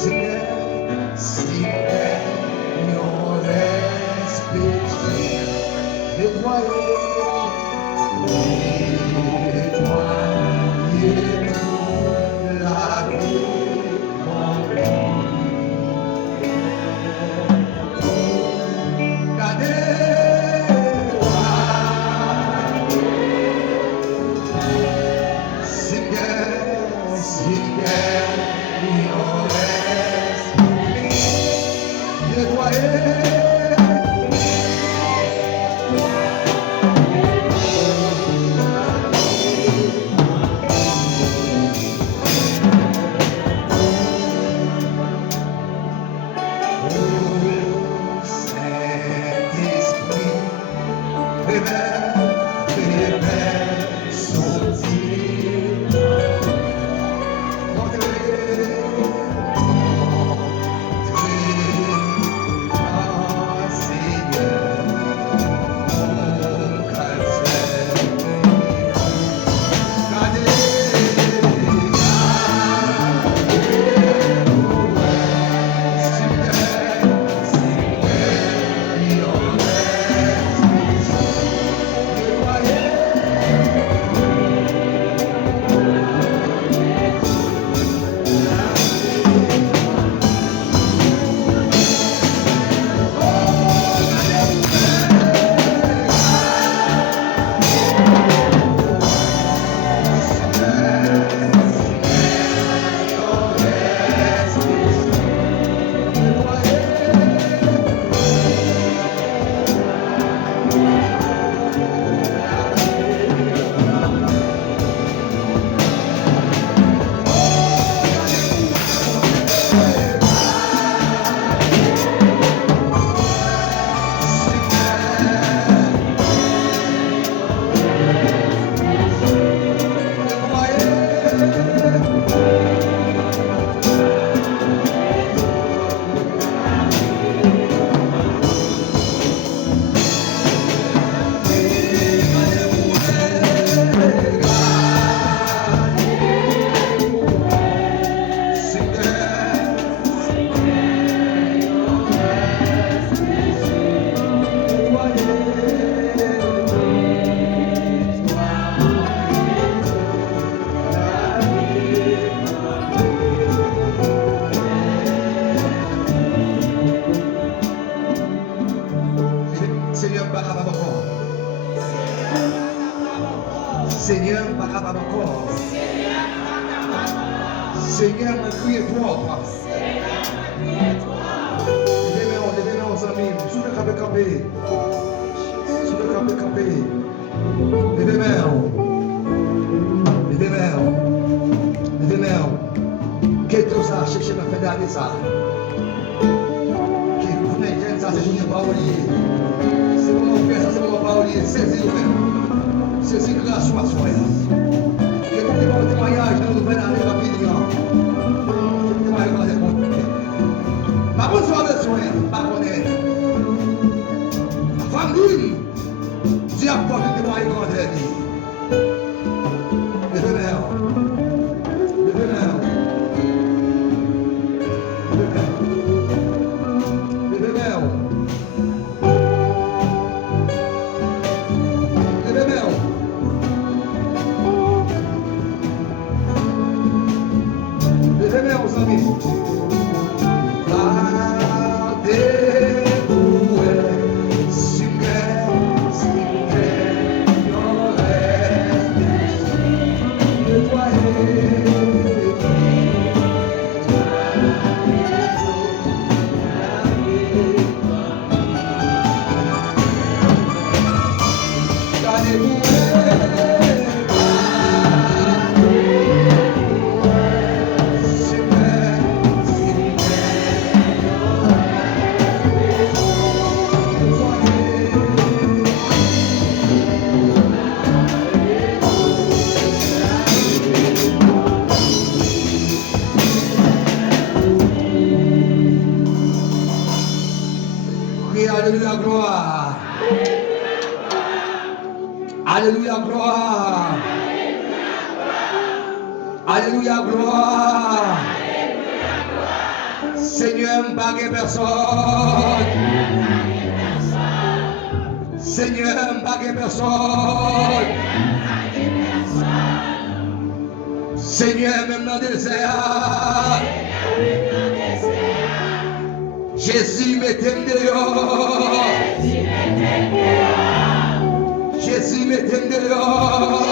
Seigneur, Seigneur, me crie toi. Levez-moi, amis. Sous le campé. Sous le campé. Levez-moi. Qu'est-ce que ça? Cherchez ma fait d'aller ça. Qui vous mettez ça, c'est juste pas oublier. C'est mon père, ça c'est mon pas oublier. C'est grâce à soi. Et tout le témoignage de nous venir aller rapidement. Par contre, sois besoin, par connaître. La famille, Dieu a pas de témoignage de la vie. Levez-moi. Alléluia, gloire. Alléluia, gloire. Alléluia, gloire. Seigneur, pas de personne. Seigneur, pas de personne. Seigneur, même dans le désert. Jésus, mettez-moi dehors. Jésus, mettez-moi dehors.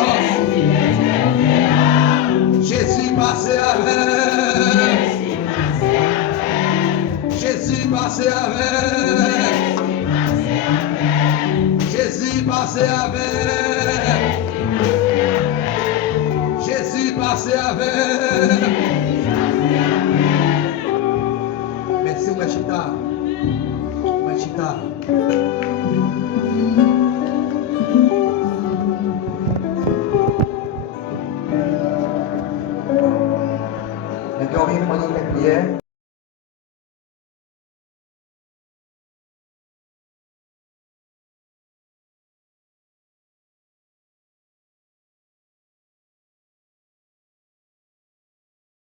Jésus, passez avec. Jésus, passez avec. Jésus, passez avec. Jésus, passez avec. Merci, Machita. Machita. D'accord, oui, pendant la prière.